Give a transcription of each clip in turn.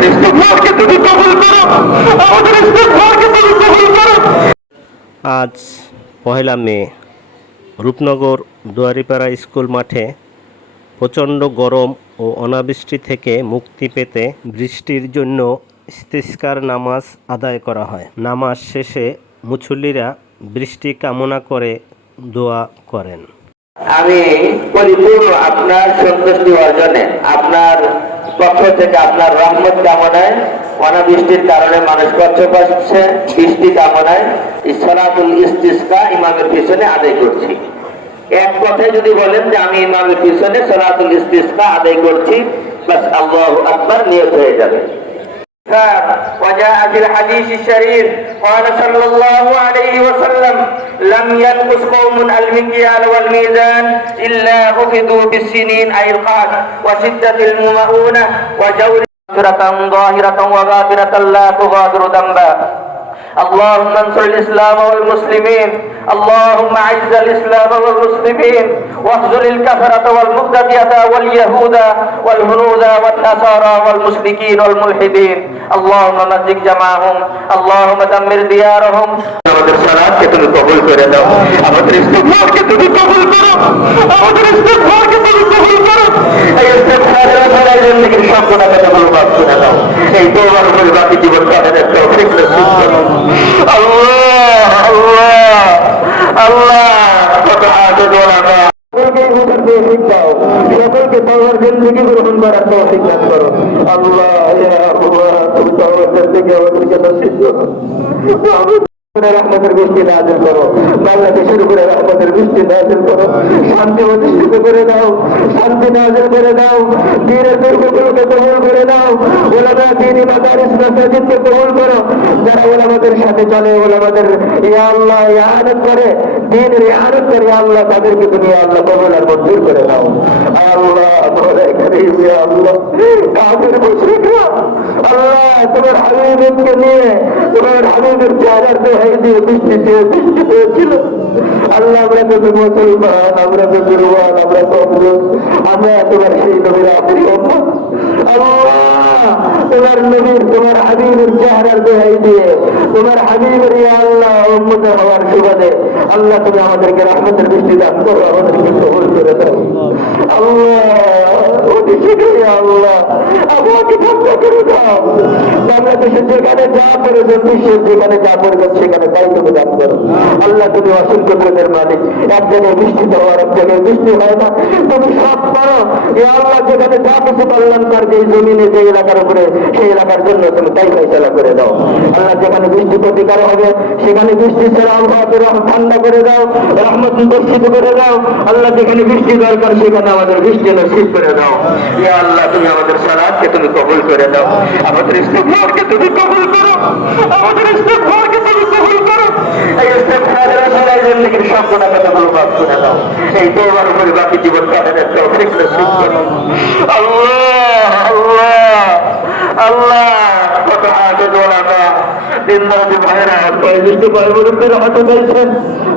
আমাদের ইস্তেগফারকে তুমি কবুল করো। আমাদের ইস্তেগফারকে তুমি কবুল করো। আজ পহেলা মে রূপনগর দুয়ারিপাড়া স্কুল মাঠে প্রচণ্ড গরম ও অনাবৃষ্টি থেকে মুক্তি পেতে বৃষ্টির জন্য ইস্তিস্কার নামাজ আদায় করা হয়। নামাজ শেষে মুসল্লিরা বৃষ্টি কামনা করে দোয়া করেন। আমি পরিপূর্ণ আপনার সন্তুষ্টি অর্জনে আপনার পক্ষ থেকে আপনার রহমত কামনায় অনাবৃষ্টির কারণে মানুষ কষ্ট পাচ্ছে বৃষ্টি কামনায় ইসলাতুল ইস্তিসকা ইমামের পিছনে আদায় করছি এক কথায় যদি বলেন যে আমি ইমামের পিছনে সলাতুল ইস্তিসকা আদায় করছি বাস আল্লাহ আকবার নিয়ত হয়ে যাবে وجاء في الحديث الشريف قال صلى الله عليه وسلم لم ينقص قوم المكيال والميزان إلا أخذوا بالسنين أي القعد وشدة المؤونة وجور ظاهرة وباطنة لا تغادر ذنبا. اللهم انصر الإسلام والمسلمين. اللهم أعز الإسلام والمسلمين. واخذل الكفرة والمبتدئة واليهود والهنود والنصارى والمشركين والملحدين. اللهم مزق جمعهم اللهم دمر ديارهم. আমাদের সালাতকে তুমি কবুল করে দাও। আমাদের ইস্তেগফারকে তুমি কবুল করো। আমাদের ইস্তেগফারকে তুমি কবুল করো। এই ইস্তেগফারের আসার জন্য কি সব গুনাহকে তুমি মাফ করে দাও। এই দোয়ার উপরে বাকি জীবন কাটানোর তৌফিক নসিব করো আল্লাহ আল্লাহ আল্লাহ। কত আগে দোয়া তৌফিক দাও সকলকে তোমার জিন্দগি গ্রহণ করার তৌফিক দান করো আল্লাহ ইয়া আল্লাহ তুমি তোমার জিন্দগি আমাদেরকে নসিব করো উপরে রহমতের করো। শান্তি প্রতিষ্ঠিত করে দাও, শান্তি নাজিল করে দাও, দিনের দুর্গগুলোকে কবুল করে দাও। ওলামা দিনী মাদারিস মাসাজিদকে কবুল করো। যারা ওলামাদের সাথে চলে, ওলামাদের ইয়া আল্লাহ ইহানত করে দিনের ইহানত করে আল্লাহ তাদেরকে তুমি আল্লাহ কবুল মঞ্জুর করে দাও আল্লাহ আল্লাহ, কাফের মুশরিকরা, আল্লাহ, তোমার হাবিবকে নিয়ে, তোমার হাবিবের চেহারার দোহাই দিয়ে বৃষ্টি দিয়ে বৃষ্টি তোমার নবীর, তোমার হাবিবের চেহারার দোহাই দিয়ে তোমার হাবিবের আল্লাহ উম্মত হওয়ার সুবাদে আল্লাহ তুমি আমাদেরকে রহমতের বৃষ্টি দান করো আমাদেরকে কবুল করে দাও। আল্লাহ আল্লাহ আমাকে করে দাও। যেখানে যা আল্লাহ যেখানে যা কিছু কল্যাণকার যে জমিনে, যে এলাকার উপরে, সেই এলাকার জন্য তুমি তাই ফেসলা করে দাও। আল্লাহ, যেখানে বৃষ্টি প্রতিকার হবে, সেখানে বৃষ্টি ছেড়ে আবহাওয়াকে রহ- ঠান্ডা করে দাও, রহমত বর্ষিত করে দাও। আল্লাহ, যেখানে বৃষ্টি দরকার, সেখানে আমাদের বৃষ্টি নসিব করে দাও। ইয়া আল্লাহ আমাদের সালাদকে তুমি কবুল করে দাও। আমাদের ইস্তেগফারকে তুমি কবুল করো। আমাদের ইস্তেগফারকে তুমি কবুল করো। আল্লাহ আল্লাহ কত আগে দোয়া দিনরাত ভাইরা বয়োজ্যেষ্ঠ ভাই বোনদের হাত উঠাইছেন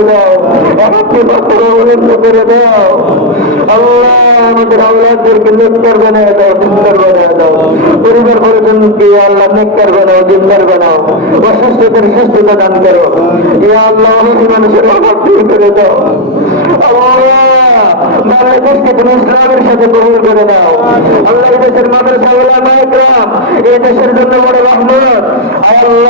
করে দাও একটি পত্র অবরুদ্ধ করে দাও। আল্লাহ আমাদের আল্লাহদেরকে নেককার বানায় দাও সুন্দর বানায় দাও। পরিবার পরিজনকে আল্লাহ নেককার বানাও, দিনদার বানাও। অসুস্থতার সুস্থতা দান করো। ইয়া আল্লাহ অনেক মানুষের অভাব দূর করে দাও। আল্লাহ বাংলাদেশকে তুমি ইসলামের সাথে করে দাও। আল্লাহ দেশের মাদ্রাসা এই দেশের জন্য বড় রহমত। আল্লাহ